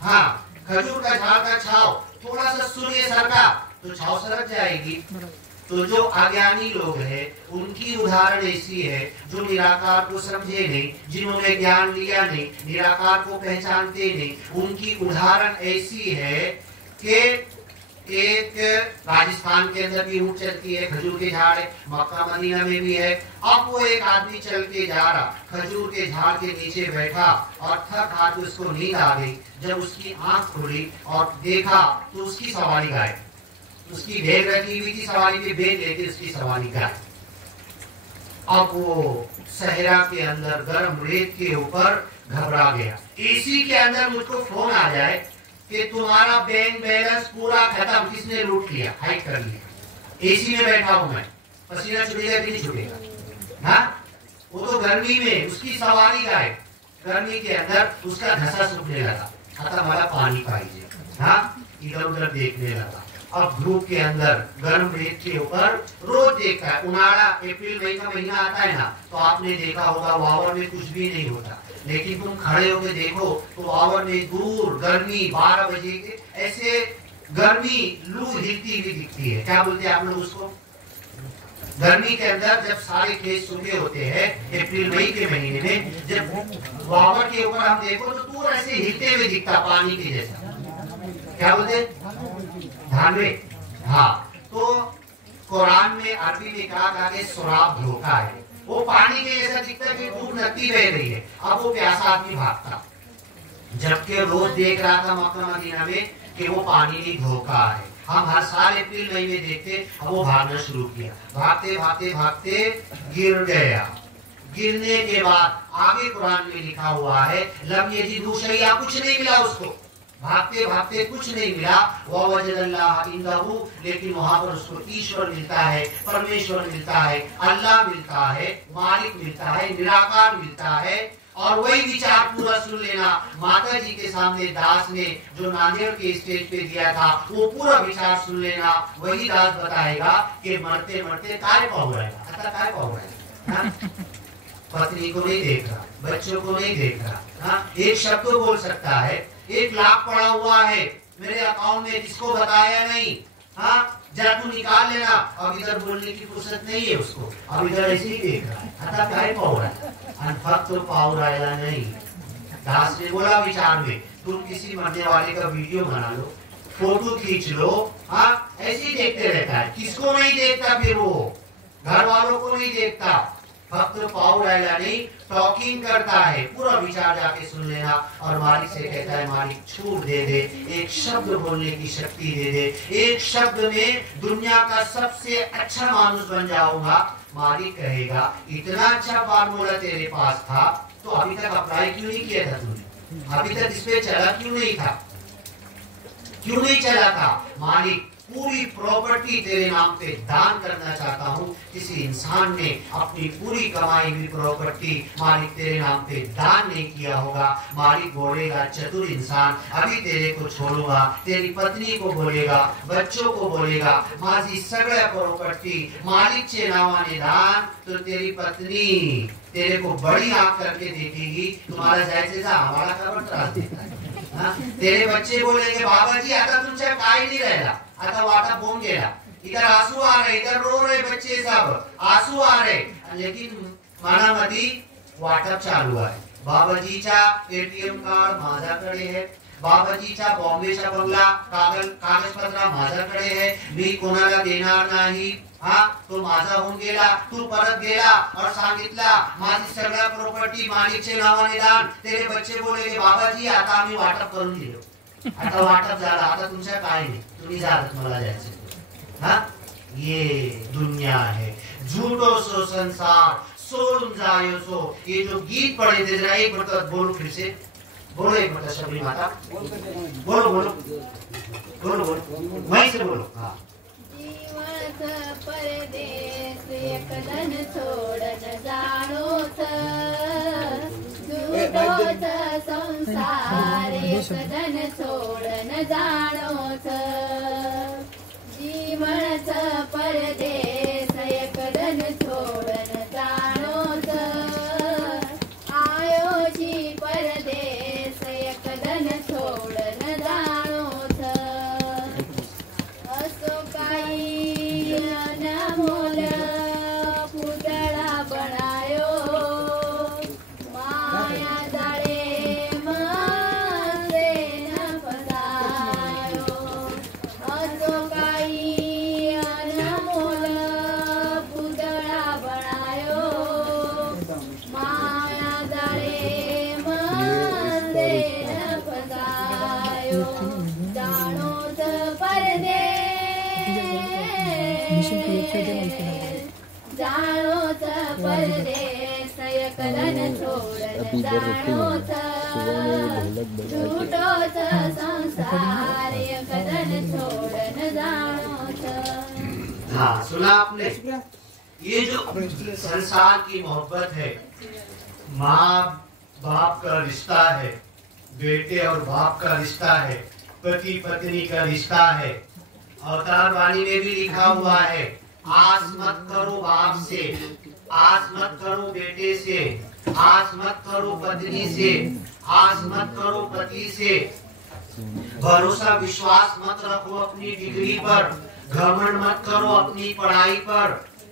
हाँ, खजूर का झाड़ का छांव थोड़ा सा सूर्य सरका तो छांव सरक जाएगी। तो जो अज्ञानी लोग हैं उनकी उदाहरण ऐसी है, जो निराकार को समझे नहीं, जिन्होंने ज्ञान लिया नहीं, निराकार को पहचानते नहीं, उनकी उदाहरण ऐसी है कि एक राजस्थान के अंदर भी ऊँट चलती है, खजूर के झाड़ है, मक्का मदीना में भी है। अब वो एक आदमी चल के जा रहा, खजूर के झाड़ के नीचे बैठा और थक हाथ उसको नींद आ गई। जब उसकी आंख खुली और देखा तो उसकी सवारी गाय, उसकी भेड़ रखी हुई थी, सवारी पे भेड़ लेके उसकी सवारी गाय। अब वो सहरा के अंदर गर्म रेत के ऊपर घबरा गया। एसी के अंदर मुझको फोन आ जाए कि तुम्हारा बैंक बैलेंस पूरा खत्म, किसने लूट लिया, हाइड कर लिया। एसी में बैठा हूं मैं, पसीना छूटेगा कि नहीं छूटेगा? हाँ, वो तो गर्मी में उसकी सवारी गाय, गर्मी के अंदर उसका घसा सूखने लगा, खत्म वाला पानी पाइए। हाँ, इधर उधर देखने लगा। अब धूप के अंदर गर्म रेत के ऊपर रोज देखता है। उनाड़ा अप्रैल मई का महीना आता है ना, तो आपने देखा होगा वावर में कुछ भी नहीं होता, लेकिन तुम खड़े होकर देखो तो वावर में दूर गर्मी 12 बजे के ऐसे गर्मी लू हिलती हुई दिखती है। क्या बोलते हैं आप लोग उसको? गर्मी के अंदर जब सारे खेत सूखे होते हैं, अप्रैल मई के महीने में, जब वावर के ऊपर हम देखो तो पूरा ऐसे हिलते हुए दिखता पानी के जैसा, क्या बोलते, धानवे। हाँ, तो कुरान में अरबी में कहा कि सुराब धोखा है, वो पानी के जैसा दिखता कि दूर नदी बह रही है। अब वो प्यासा आदमी भागता, जबकि रोज देख रहा था मक्का मदीना में कि वो पानी भी धोखा है। हम हर साल अप्रैल मई में देखते, अब वो भागना शुरू किया, भागते भागते भागते गिर गया। गिरने के बाद आगे कुरान में लिखा हुआ है लम यजिदू शैया, कुछ नहीं मिला उसको, भागते भागते कुछ नहीं मिला। वजदल्लाह इंदहू, लेकिन वहां पर उसको ईश्वर मिलता है, परमेश्वर मिलता है, अल्लाह मिलता है, मालिक मिलता है, निराकार मिलता है। और वही विचार पूरा सुन लेना, माता जी के सामने दास ने जो नांदेड़ के स्टेज पे दिया था वो पूरा विचार सुन लेना। वही दास बताएगा कि मरते मरते काय पहुंचेगा, अतः काय पहुंचेगा, पत्नी को नहीं देख रहा, बच्चों को नहीं देख रहा, एक शब्द बोल सकता है, 1 लाख पड़ा हुआ है मेरे अकाउंट में, किसको बताया नहीं, हाँ जरा तू निकाल लेना। अब इधर बोलने की फुर्सत नहीं है उसको, अब इधर ऐसे ही देख रहा है, अतः काय पाव रहा है, अनफक तो पाव रहा नहीं। दास ने बोला विचार में, तुम किसी मरने वाले का वीडियो बना लो, फोटो खींच लो, हाँ ऐसे ही देखते रहता है, किसको नहीं देखता, फिर वो घर वालों को नहीं देखता, फक्त पाव रहा नहीं, टॉकिंग करता है। पूरा विचार जाके सुन लेना और मालिक से कहता है मालिक छूट दे दे, एक शब्द बोलने की शक्ति दे दे, एक शब्द में दुनिया का सबसे अच्छा मानुष बन जाऊंगा। मालिक कहेगा इतना अच्छा फार्मूला तेरे पास था तो अभी तक अप्लाई क्यों नहीं किया था तूने, अभी तक इस पे चला क्यों नहीं था, क्यों नहीं चला था। मालिक पूरी प्रॉपर्टी तेरे नाम पे दान करना चाहता हूँ। किसी इंसान ने अपनी पूरी कमाई हुई प्रॉपर्टी मालिक तेरे नाम पे दान नहीं किया होगा। मालिक बोलेगा चतुर इंसान, अभी तेरे को छोड़ूंगा, तेरी पत्नी को बोलेगा, बच्चों को बोलेगा, माझी सगळ्या प्रॉपर्टी मालिकचे नावाने दान, तो तेरी पत्नी तेरे को बड़ी आंख करके देखेगी, तुम्हारा जायचे जा हमारा खबर त्रास देता है। तेरे बच्चे बोलेंगे बाबा जी आता तुमच्या काय नहीं रहेगा, आता वाटप होऊन गेला, इधर आंसू आ रहे, इधर रो रहे बच्चे, सब आंसू आ रहे, लेकिन मनामध्ये वाटप चालू आहे। बाबाजीचा एटीएम कार्ड माझ्याकडे आहे, बाबाजीचा बॉम्बेचा बंगला कागदपत्र माझ्याकडे आहे, मी कोणाला देणार नाही, हाँ तो माझा होऊन गेला, तू परत गेला और सांगितला माझी सगळ्या प्रॉपर्टी मालिकचे नावाने दान। तेरे बच्चे बोलेगे बाबाजी आता आम्ही वाटप करून दिलो, आता वाटप झाला, आता तुमच्या काय नाही, तुम्ही जा मला जायचं। हाँ ये दुनिया है, झूठो सो संसार सोडून जायो सो। ये जो गीत पढ़े थे जरा एक बार बोलो फिर से, बोलो एक बार शबरी माता, बोलो बोलो बोलो बोलो वहीं से बोलो। हाँ परदेश एकदन छोड़न जाणोच, झूठोच संसार एकदन छोड़न जाणोच, जीवनच परदेश एकदन छोड़न जाणोच, आयोजी परदेश एकदन छोड़न जाणोच, असो काही अनमोल पुतळा बनायो, माया जाळे मध्ये न फसायो, असो काही अनमोल पुतळा बनायो, माया जाळे मध्ये न फसायो, जाणोच परदेश जाणोच परदेश एकदन छोड़न जाणोच, झूठोच संसार एकदन छोड़न जाणोच। हाँ सुना आपने, ये जो संसार की मोहब्बत है, माँ बाप का रिश्ता है, बेटे और बाप का रिश्ता है, पति पत्नी का रिश्ता है। अवतार वाणी में भी लिखा हुआ है आस मत करो बाप से, आस मत करो बेटे से, आस मत करो पत्नी से, आस मत करो पति से, भरोसा विश्वास मत रखो अपनी डिग्री पर, घमंड मत करो अपनी पढ़ाई पर,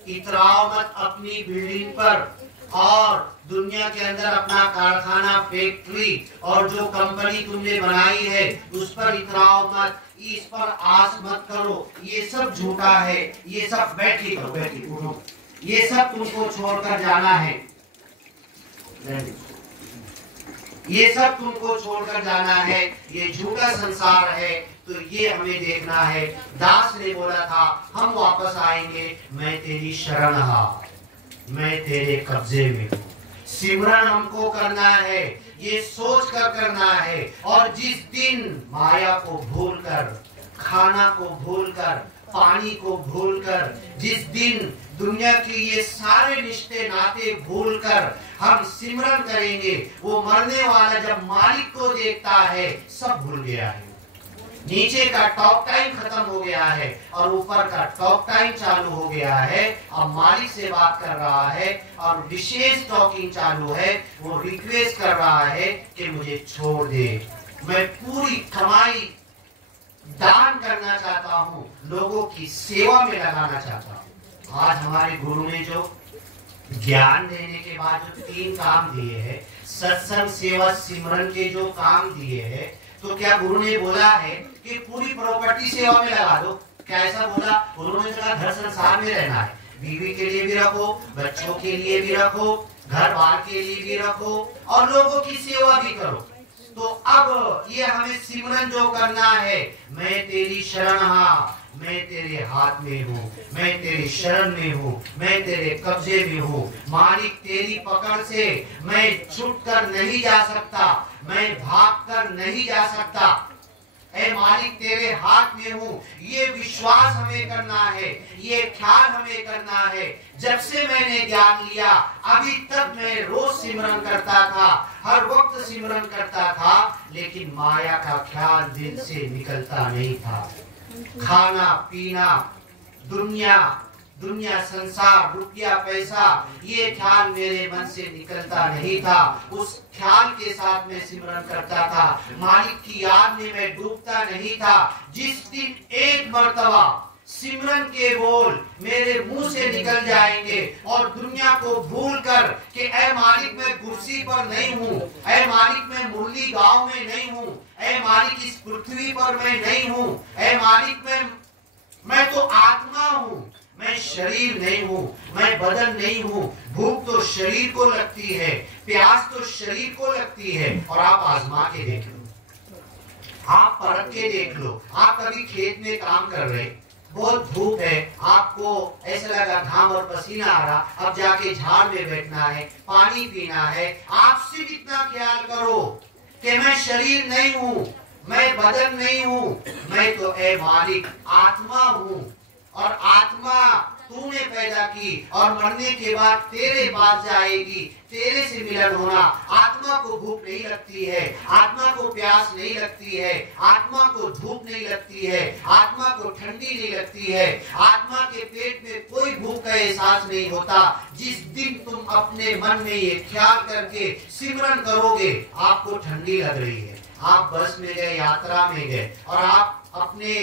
इतराओ मत अपनी बिल्डिंग पर और दुनिया के अंदर अपना कारखाना, फैक्ट्री और जो कंपनी तुमने बनाई है उस पर इतराओ मत, इस पर आस मत करो, ये सब झूठा है। ये सब बैठी करो, बैठी उठो, ये सब तुमको छोड़कर जाना है, ये सब तुमको छोड़कर जाना है, ये झूठा संसार है। तो ये हमें देखना है। दास ने बोला था हम वापस आएंगे, मैं तेरी शरण हा, मैं तेरे कब्जे में हूँ। सिमरन हमको करना है, ये सोच कर करना है। और जिस दिन माया को भूलकर, खाना को भूलकर, पानी को भूलकर, जिस दिन दुनिया के ये सारे रिश्ते नाते भूलकर हम सिमरन करेंगे, वो मरने वाला जब मालिक को देखता है सब भूल गया है। नीचे का टॉक टाइम खत्म हो गया है और ऊपर का टॉक टाइम चालू हो गया है। अब मालिक से बात कर रहा है और विशेष टॉकिंग चालू है। वो रिक्वेस्ट कर रहा है कि मुझे छोड़ दे, मैं पूरी कमाई दान करना चाहता हूँ, लोगों की सेवा में लगाना चाहता हूँ। आज हमारे गुरु ने जो ज्ञान देने के बाद जो 3 काम दिए हैं, सत्संग, सेवा, सिमरन के जो काम दिए हैं, तो क्या गुरु ने बोला है कि पूरी प्रॉपर्टी सेवा में लगा दो? क्या ऐसा बोला? उन्होंने कहा घर संसार में रहना है, बीवी के लिए भी रखो, बच्चों के लिए भी रखो, घर बार के लिए भी रखो और लोगों की सेवा भी करो। तो अब ये हमें सिमरन जो करना है, मैं तेरी शरण हा, मैं तेरे हाथ में हूँ, मैं तेरी शरण में हूँ, मैं तेरे कब्जे में हूँ। मालिक तेरी पकड़ से मैं छूट कर नहीं जा सकता, मैं भाग कर नहीं जा सकता। ऐ मालिक तेरे हाथ में हूँ, ये विश्वास हमें करना है, ये ख्याल हमें करना है। जब से मैंने ज्ञान लिया अभी तक मैं रोज सिमरन करता था, हर वक्त सिमरन करता था, लेकिन माया का ख्याल दिल से निकलता नहीं था। खाना पीना, दुनिया, संसार, रुपया, पैसा, ये ख्याल मेरे मन से निकलता नहीं था। उस ख्याल के साथ मैं सिमरन करता था, मालिक की याद में मैं डूबता नहीं था। जिस दिन एक मर्तबा सिमरन के बोल मेरे मुंह से निकल जाएंगे और दुनिया को भूल कर कि ऐ मालिक मैं कुर्सी पर नहीं हूँ, ऐ मालिक मैं मुरली गांव में नहीं हूँ, ऐ मालिक इस पृथ्वी पर मैं नहीं हूँ, ऐ मालिक मैं तो आत्मा हूँ, मैं शरीर नहीं हूँ, मैं बदन नहीं हूँ। भूख तो शरीर को लगती है, प्यास तो शरीर को लगती है। और आप आजमा के देख लो, आप परख के देख लो। आप कभी खेत में काम कर रहे, बहुत धूप है, आपको ऐसा लगा घाम और पसीना आ रहा, अब जाके झाड़ में बैठना है, पानी पीना है। आप सिर्फ इतना ख्याल करो कि मैं शरीर नहीं हूँ, मैं बदन नहीं हूँ, मैं तो ऐ मालिक आत्मा हूँ। और आत्मा तूने पैदा की और मरने के बाद तेरे पास जाएगी, तेरे से मिलन होना। आत्मा को भूख नहीं लगती है, आत्मा को प्यास नहीं लगती है, आत्मा को धूप नहीं लगती है, आत्मा को ठंडी नहीं लगती है, आत्मा के पेट में कोई भूख का एहसास नहीं होता। जिस दिन तुम अपने मन में ये ख्याल करके सिमरन करोगे, आपको ठंडी लग रही है, आप बस में गए, यात्रा में गए और आप अपने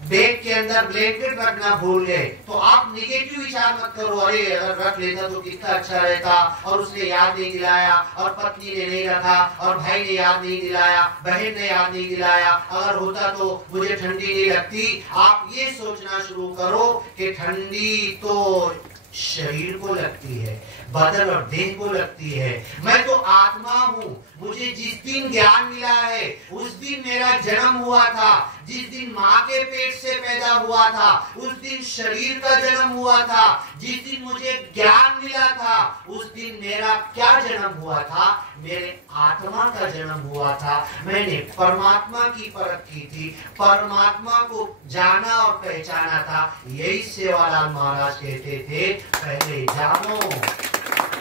बैग के अंदर ब्लैंकेट रखना भूल गए, तो आप निगेटिव विचार मत करो, अरे अगर रख लेता तो कितना अच्छा रहता, और उसने याद नहीं दिलाया, और पत्नी ने नहीं रखा, और भाई ने याद नहीं दिलाया, बहन ने याद नहीं दिलाया, अगर होता तो मुझे ठंडी नहीं लगती। आप ये सोचना शुरू करो कि ठंडी तो शरीर को लगती है, बदन और देह को लगती है। मैं तो आत्मा हूँ। मुझे जिस दिन ज्ञान मिला है उस दिन मेरा जन्म हुआ था, जिस दिन माँ के पेट से पैदा हुआ था उस दिन शरीर का जन्म हुआ था, जिस दिन मुझे ज्ञान मिला था उस दिन मेरा क्या जन्म हुआ था? मेरे आत्मा का जन्म हुआ था। मैंने परमात्मा की परख की थी, परमात्मा को जाना और पहचाना था। यही सेवालाल महाराज कहते थे, पहले जानो,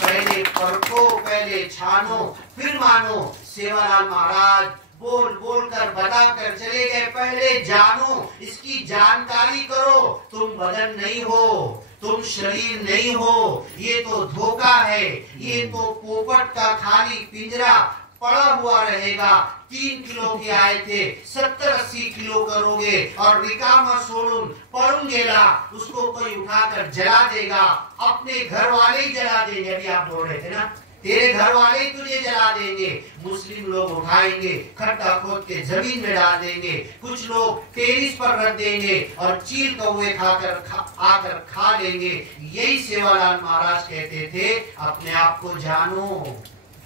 पहले परखो, पहले छानो, फिर मानो। सेवालाल महाराज बोल बोल कर बता कर चले गए, पहले जानो, इसकी जानकारी करो। तुम बदन नहीं हो, तुम शरीर नहीं हो, ये तो धोखा है, ये तो पोपट का खाली पिंजरा पड़ा हुआ रहेगा। 3 किलो के आए थे, 70-80 किलो करोगे और रिकामा सोडून पड़ून गेला, उसको कोई उठाकर जला देगा, अपने घर वाले ही जला देंगे। अभी आप बोल रहे थे ना, तेरे घर वाले ही तुझे जला देंगे। मुस्लिम लोग उठाएंगे, खड्डा खोद के जमीन में डाल देंगे, कुछ लोग टेरिस पर रख देंगे और चील कौवे आकर खा लेंगे। यही सेवालाल महाराज कहते थे, अपने आप को जानो,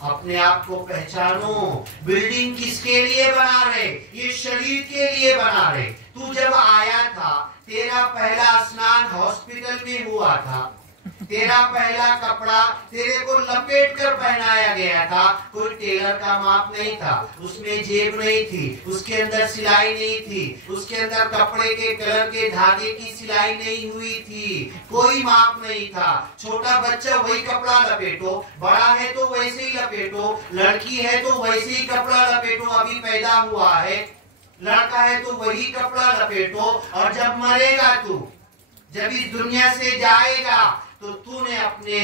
अपने आप को पहचानो। बिल्डिंग किसके लिए बना रहे? ये शरीर के लिए बना रहे। तू जब आया था, तेरा पहला स्नान हॉस्पिटल में हुआ था, तेरा पहला कपड़ा तेरे को लपेट कर पहनाया गया था। कोई टेलर का माप नहीं था, उसमें जेब नहीं थी, उसके अंदर सिलाई नहीं थी, उसके अंदर कपड़े के कलर के धागे की सिलाई नहीं हुई थी, कोई माप नहीं था। छोटा बच्चा वही कपड़ा लपेटो, बड़ा है तो वैसे ही लपेटो, लड़की है तो वैसे ही कपड़ा लपेटो। अभी पैदा हुआ है, लड़का है तो वही कपड़ा लपेटो। और जब मरेगा तू, जब इस दुनिया से जाएगा, तो तूने अपने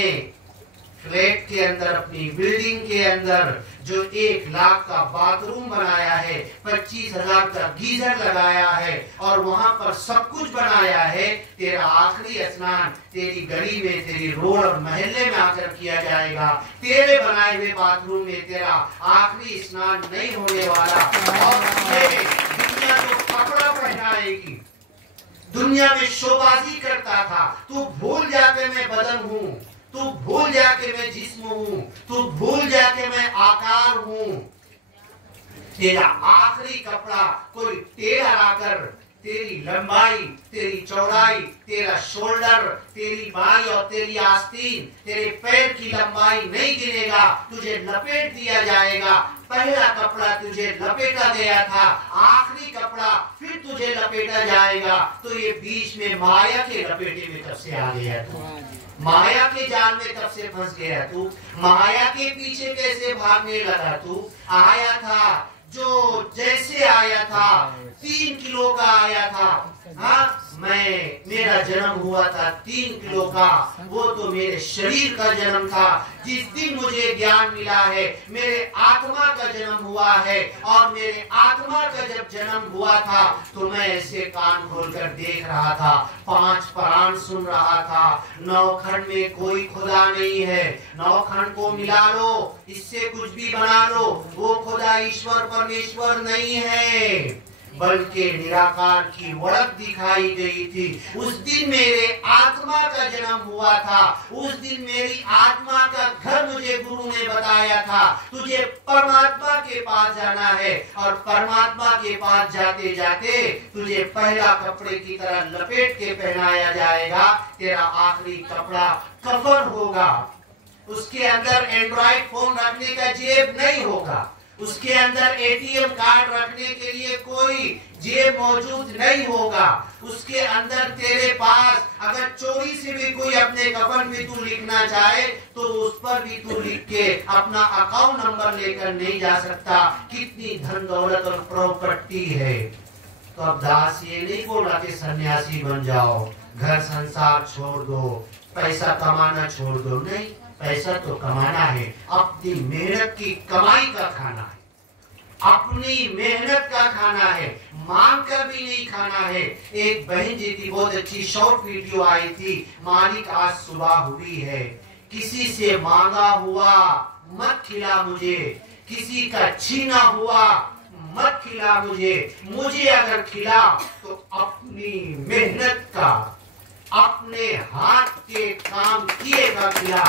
फ्लैट के अंदर, अपनी बिल्डिंग के अंदर जो 1 लाख का बाथरूम बनाया है, 25,000 का गीजर लगाया है और वहां पर सब कुछ बनाया है, तेरा आखिरी स्नान तेरी गली में, तेरी रोड और मोहल्ले में आकर किया जाएगा। तेरे बनाए हुए बाथरूम में तेरा आखिरी स्नान नहीं होने वाला। और दुनिया को कपड़ा पहनाएगी, दुनिया में शोबाजी करता था। तू भूल जाके मैं बदन हूँ, तू भूल जाके मैं जिस्म हूँ, तू भूल जाके मैं आकार हूँ। तेरा आखिरी कपड़ा कोई टेलर आकर तेरी लंबाई, तेरी चौड़ाई, तेरा शोल्डर, तेरी बाई और तेरी आस्तीन, तेरे पैर की लंबाई नहीं गिनेगा, तुझे लपेट दिया जाएगा। पहला कपड़ा तुझे लपेटा गया था, आखिरी कपड़ा फिर तुझे लपेटा जाएगा। तो ये बीच में माया के लपेटे में कब से आ गया तू? माया के जाल में कब से फंस गया तू? माया के पीछे कैसे भागने लगा तू? आया था जो जैसे आया था, 3 किलो का आया था। हाँ, मेरा जन्म हुआ था 3 किलो का, वो तो मेरे शरीर का जन्म था। जिस दिन मुझे ज्ञान मिला है, मेरे आत्मा का जन्म हुआ है। और मेरे आत्मा का जब जन्म हुआ था, तो मैं ऐसे कान खोलकर देख रहा था, 5 प्राण सुन रहा था। 9 खंड में कोई खुदा नहीं है, 9 खंड को मिला लो, इससे कुछ भी बना लो, वो खुदा ईश्वर परमेश्वर नहीं है, बल्कि निराकार की वड़क दिखाई गई थी। उस दिन मेरे आत्मा का जन्म हुआ था, उस दिन मेरी आत्मा का घर मुझे गुरु ने बताया था, तुझे परमात्मा के पास जाना है। और परमात्मा के पास जाते जाते तुझे पहला कपड़े की तरह लपेट के पहनाया जाएगा। तेरा आखिरी कपड़ा कफन होगा, उसके अंदर एंड्रॉइड फोन रखने का जेब नहीं होगा, उसके अंदर एटीएम कार्ड रखने के लिए कोई जेब मौजूद नहीं होगा, उसके अंदर तेरे पास अगर चोरी से भी कोई अपने कफन में तू लिखना चाहे तो उस पर भी तू लिख के अपना अकाउंट नंबर लेकर नहीं जा सकता। कितनी धन दौलत और प्रॉपर्टी है। तो अब दास ये नहीं बोल रहा कि सन्यासी बन जाओ, घर संसार छोड़ दो, पैसा कमाना छोड़ दो। नहीं, पैसा तो कमाना है, अपनी मेहनत की कमाई का खाना है, अपनी मेहनत का खाना है, मांग कर भी नहीं खाना है। एक बहन जी थी, बहुत अच्छी शॉर्ट वीडियो आई थी, मालिक आज सुबह हुई है, किसी से मांगा हुआ मत खिला मुझे, किसी का छीना हुआ मत खिला मुझे, मुझे अगर खिला तो अपनी मेहनत का, अपने हाथ के काम किए का खिला,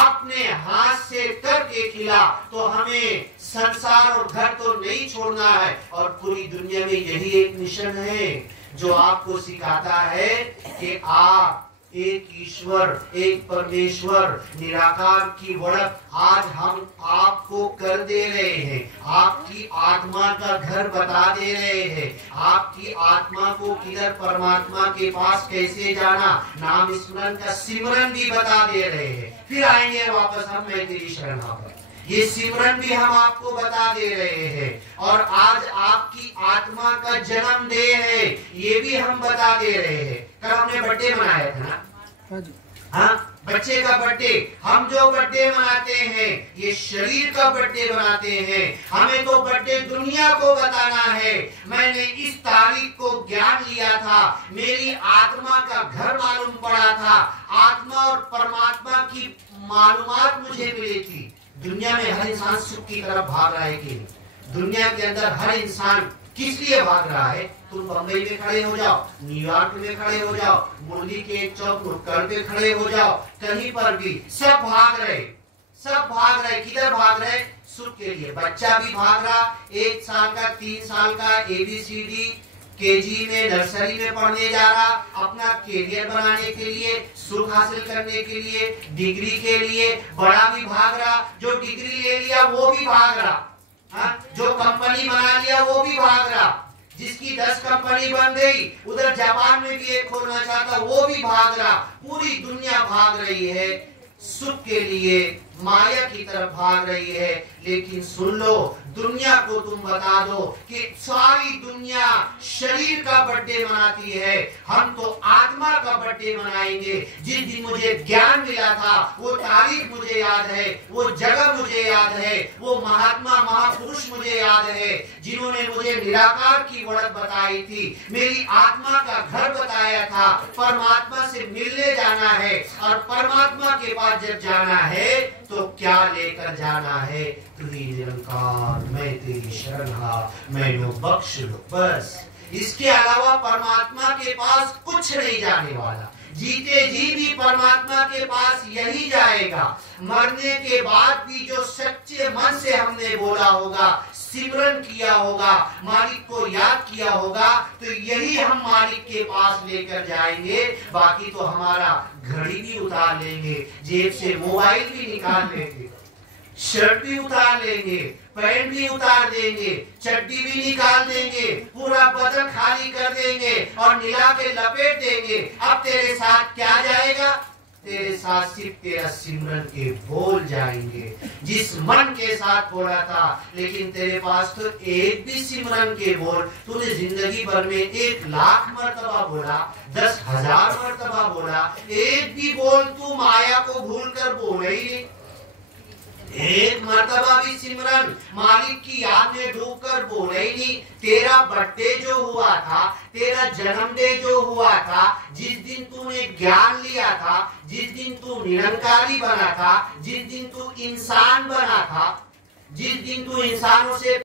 अपने हाथ से करके खिला। तो हमें संसार और घर तो नहीं छोड़ना है। और पूरी दुनिया में यही एक मिशन है जो आपको सिखाता है कि आप एक ईश्वर, एक परमेश्वर, निराकार की वड़क आज हम आपको कर दे रहे हैं। आपकी आत्मा का घर बता दे रहे हैं, आपकी आत्मा को किधर परमात्मा के पास कैसे जाना, नाम स्मरण का सिमरन भी बता दे रहे हैं। फिर आएंगे वापस हम मैं तेरी शरण पर, ये सिमरन भी हम आपको बता दे रहे हैं। और आज आपकी आत्मा का जन्मदिन है, ये भी हम बता दे रहे हैं। कल हमने बर्थडे मनाया था ना, हाँ, बच्चे का बर्थडे, हम जो बर्थडे मनाते हैं ये शरीर का बर्थडे मनाते हैं। हमें तो बर्थडे दुनिया को बताना है। मैंने इस तारीख को ज्ञान लिया था, मेरी आत्मा का घर मालूम पड़ा था, आत्मा और परमात्मा की मालूमात मुझे मिली थी। दुनिया में हर इंसान सुख की तरफ भाग रहा है कि दुनिया के अंदर हर इंसान किस लिए भाग रहा है? तुम बंबई में खड़े हो जाओ, न्यूयॉर्क में खड़े हो जाओ, मुरली के एक चौक नुक्कड़ पे खड़े हो जाओ, कहीं पर भी सब भाग रहे, सब भाग रहे। किधर भाग रहे? सुख के लिए। बच्चा भी भाग रहा, 1 साल का 3 साल का ABCD KG में नर्सरी में पढ़ने जा रहा, अपना कैरियर बनाने के लिए, सुख हासिल करने के लिए, डिग्री के लिए। बड़ा भी भाग रहा, जो डिग्री ले लिया वो भी भाग रहा, जो कंपनी बना लिया वो भी भाग रहा, जिसकी 10 कंपनी बन गई, उधर जापान में भी एक खोलना चाहता वो भी भाग रहा। पूरी दुनिया भाग रही है सुख के लिए, माया की तरफ भाग रही है। लेकिन सुन लो, दुनिया को तुम बता दो कि सारी दुनिया शरीर का बर्थडे मनाती है, हम तो आत्मा का बर्थडे मनाएंगे। जिस दिन मुझे ज्ञान मिला था वो तारीख मुझे याद है, वो जगह मुझे याद है, वो महात्मा महापुरुष मुझे याद है जिन्होंने मुझे निराकार की वड़क बताई थी, मेरी आत्मा का घर बताया था। परमात्मा से मिलने जाना है और परमात्मा के पास जब जाना है तो क्या लेकर जाना है? तू ही निरंकार, मैं तेरी शरण हा, मैनू बख्श लो, बस। इसके अलावा परमात्मा के पास कुछ नहीं जाने वाला। जीते जी भी परमात्मा के पास यही जाएगा। मरने के बाद भी जो सच्चे मन से हमने बोला होगा, सिमरन किया होगा, मालिक को याद किया होगा, तो यही हम मालिक के पास लेकर जाएंगे। बाकी तो हमारा घड़ी भी उतार लेंगे, जेब से मोबाइल भी निकाल लेंगे, शर्ट भी उतार लेंगे, पैंट भी उतार देंगे, चड्डी भी निकाल देंगे, पूरा बदन खाली कर देंगे और मिला के लपेट देंगे। अब तेरे साथ क्या जाएगा? तेरे साथ सिर्फ तेरा सिमरन के बोल जाएंगे, जिस मन के साथ बोला था। लेकिन तेरे पास तो एक भी सिमरन के बोल, तूने जिंदगी भर में 1 लाख मर्तबा बोला, 10,000 मर्तबा बोला, एक भी बोल तू माया को भूल कर बोला ही नहीं। एक मर्तबा भी सिमरन मालिक की याद में डूबकर बोले ही नहीं। तेरा बर्थडे जो हुआ था, तेरा जन्मदिन जो हुआ था, जिस दिन तूने ज्ञान लिया था, जिस दिन तू निरंकारी बना था, जिस दिन तू इंसान बना था, जिस दिन तू इंसानों से